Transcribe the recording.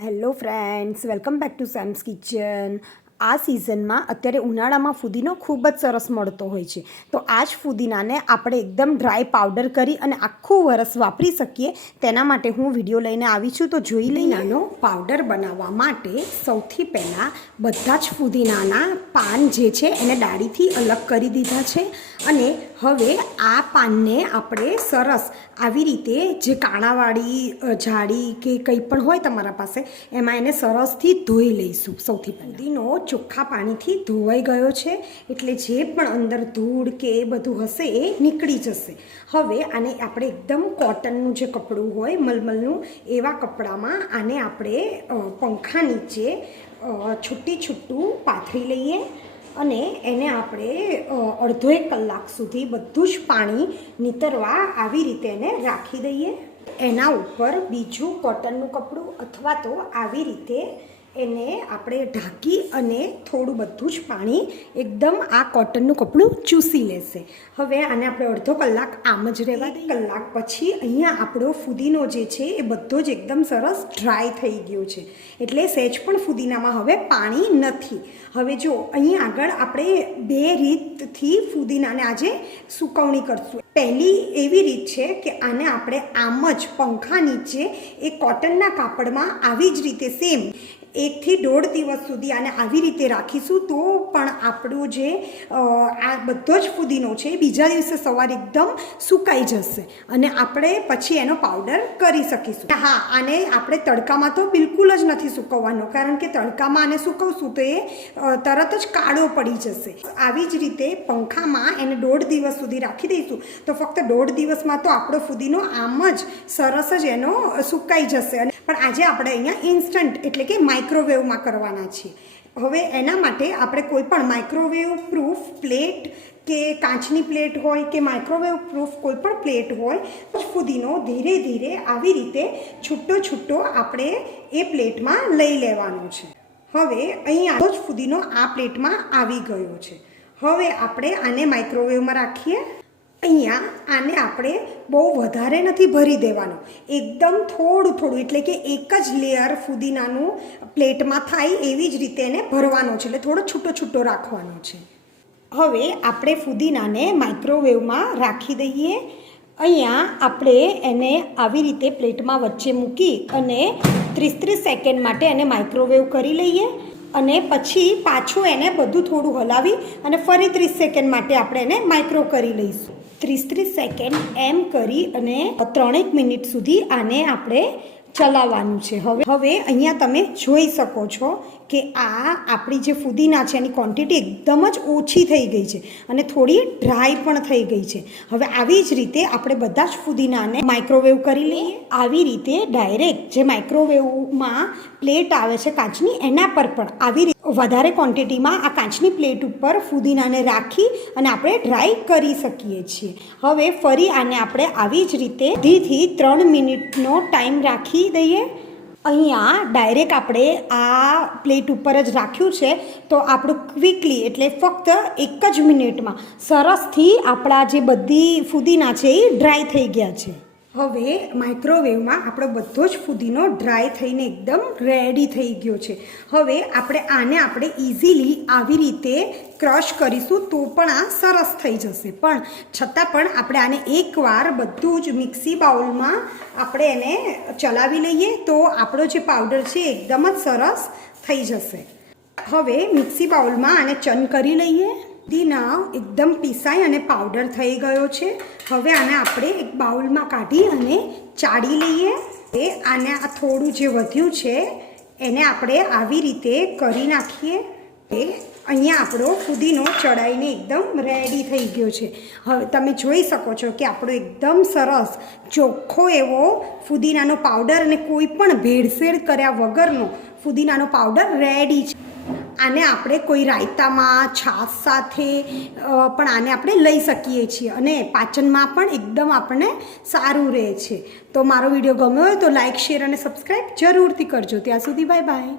hello friends welcome back to sam's kitchen. આ સિઝનમાં અત્યારે ઉનાળામાં ફુદીનો ખૂબ જ સરસ મળતો હોય છે. તો આ જ ફુદીનાને આપણે એકદમ ડ્રાય પાવડર કરી અને આખું વરસ વાપરી શકીએ. તેના માટે હું વીડિયો લઈને આવી છું. તો જોઈ લઈનાનો પાવડર બનાવવા માટે સૌથી પહેલાં બધા જ ફુદીનાના પાન જે છે એને ડાળીથી અલગ કરી દીધા છે. અને હવે આ પાનને આપણે સરસ આવી રીતે જે કાણાવાળી જાળી કે કંઈ પણ હોય તમારા પાસે એમાં એને સરસથી ધોઈ લઈશું સૌથી પહેલાં. દીનો ચોખ્ખા પાણીથી ધોવાઈ ગયો છે એટલે જે પણ અંદર ધૂળ કે એ બધું હશે એ નીકળી જશે. હવે આને આપણે એકદમ કોટનનું જે કપડું હોય, મલમલનું, એવા કપડામાં આને આપણે પંખા નીચે છૂટી છૂટું પાથરી લઈએ અને એને આપણે અડધો એક કલાક સુધી બધું જ પાણી નીતરવા આવી રીતે એને રાખી દઈએ. એના ઉપર બીજું કોટનનું કપડું અથવા તો આવી રીતે એને આપણે ઢાંકી અને થોડું બધું જ પાણી એકદમ આ કોટનનું કપડું ચૂસી લેશે. હવે આને આપણે અડધો કલાક આમ જ રહેવા કલાક પછી અહીંયા આપણો ફુદીનો જે છે એ બધો જ એકદમ સરસ ડ્રાય થઈ ગયો છે. એટલે સહેજ પણ ફુદીનામાં હવે પાણી નથી. હવે જો અહીં આગળ આપણે બે રીતથી ફુદીનાને આજે સુકવણી કરશું. પહેલી એવી રીત છે કે આને આપણે આમ જ પંખા નીચે એ કોટનના કાપડમાં આવી જ રીતે સેમ એકથી દોઢ દિવસ સુધી આને આવી રીતે રાખીશું, તો પણ આપણું જે આ બધો જ ફુદીનો છે બીજા દિવસે સવારે એકદમ સુકાઈ જશે અને આપણે પછી એનો પાવડર કરી શકીશું. હા, આને આપણે તડકામાં તો બિલકુલ જ નથી સુકવવાનો, કારણ કે તડકામાં આને સુકવશું તો એ તરત જ કાળો પડી જશે. આવી જ રીતે પંખામાં એને દોઢ દિવસ સુધી રાખી દઈશું, તો ફક્ત દોઢ દિવસમાં તો આપણો ફુદીનો આમ જ સરસ જ એનો સુકાઈ જશે અને પણ આજે આપણે અહીંયા ઇન્સ્ટન્ટ એટલે કે માઇક્રોવેવમાં કરવાના છીએ. હવે એના માટે આપણે કોઈ પણ માઇક્રોવેવ પ્રૂફ પ્લેટ કે કાચની પ્લેટ હોય કે માઇક્રોવેવ પ્રૂફ કોઈ પણ પ્લેટ હોય ફુદીનો ધીરે ધીરે આવી રીતે છૂટો છૂટો આપણે એ પ્લેટમાં લઈ લેવાનો છે. હવે અહીં આવો જ ફુદીનો આ પ્લેટમાં આવી ગયો છે. હવે આપણે આને માઇક્રોવેવમાં રાખીએ. અહીંયા આને આપણે બહુ વધારે નથી ભરી દેવાનું. એકદમ થોડું થોડું, એટલે કે એક જ લેયર ફુદીનાનું પ્લેટમાં થાય એવી જ રીતે એને ભરવાનો છે, એટલે થોડો છૂટો છૂટો રાખવાનો છે. હવે આપણે ફુદીનાને માઇક્રોવેવમાં રાખી દઈએ. અહીંયા આપણે એને આવી રીતે પ્લેટમાં વચ્ચે મૂકી અને ત્રીસ ત્રીસ સેકન્ડ માટે એને માઇક્રોવેવ કરી લઈએ. અને પછી પાછું એને બધું થોડું હલાવી અને ફરી ત્રીસ સેકન્ડ માટે આપણે એને માઇક્રો કરી લઈશું. ત્રીસ ત્રીસ સેકન્ડ એમ કરી અને ત્રણેક મિનિટ સુધી આને આપણે ચલાવવાનું છે. હવે હવે અહીંયા તમે જોઈ શકો છો કે આ આપણી જે ફુદીના છે, એની ક્વોન્ટિટી એકદમ જ ઓછી થઈ ગઈ છે અને થોડી ડ્રાય પણ થઈ ગઈ છે. હવે આવી જ રીતે આપણે બધા જ ફુદીનાને માઇક્રોવેવ કરી લઈએ. આવી રીતે ડાયરેક્ટ જે માઇક્રોવેવમાં પ્લેટ આવે છે કાચની, એના પર પણ આવી રીતે વધારે ક્વોન્ટિટીમાં આ કાચની પ્લેટ ઉપર ફુદીનાને રાખી અને આપણે ડ્રાય કરી શકીએ છીએ. હવે ફરી આને આપણે આવી જ રીતે ધીથી ત્રણ મિનિટનો ટાઈમ રાખી દઈએ. અહીંયા ડાયરેક્ટ આપણે આ પ્લેટ ઉપર જ રાખ્યું છે. તો આપણું ક્વિકલી એટલે ફક્ત એક જ મિનિટમાં સરસથી આપણા જે બધી ફુદીના છે એ ડ્રાય થઈ ગયા છે. હવે માઇક્રોવેવમાં આપણો બધો જ ફુદીનો ડ્રાય થઈને એકદમ રેડી થઈ ગયો છે. હવે આપણે આને આપણે ઇઝીલી આવી રીતે ક્રશ કરીશું તો પણ આ સરસ થઈ જશે. પણ છતાં પણ આપણે આને એકવાર બધું જ મિક્સી બાઉલમાં આપણે એને ચલાવી લઈએ તો આપણો જે પાવડર છે એકદમ જ સરસ થઈ જશે. હવે મિક્સી બાઉલમાં આને ચન કરી લઈએ. દીના એકદમ પીસાઈ અને પાવડર થઈ ગયો છે. હવે આને આપણે એક બાઉલમાં કાઢી અને ચાળી લઈએ. એ આને આ થોડું જે વધ્યું છે, એને આપણે આવી રીતે કરી નાખીએ. એ અહીંયા આપણો ફુદીનો ચડાઈને એકદમ રેડી થઈ ગયો છે. હવે તમે જોઈ શકો છો કે આપણો એકદમ સરસ, ચોખ્ખો એવો ફુદીનાનો પાવડર અને કોઈ પણ ભેળસેળ કર્યા વગરનો ફુદીનાનો પાવડર રેડી છે. આને આપણે કોઈ રાયતામાં, છાશ સાથે પણ આને આપણે લઈ શકીએ છીએ અને પાચનમાં પણ એકદમ આપણને સારું રહે છે. તો મારો વીડિયો ગમ્યો હોય તો લાઇક શેર અને સબસ્ક્રાઈબ જરૂરથી કરજો. ત્યાં સુધી બાય બાય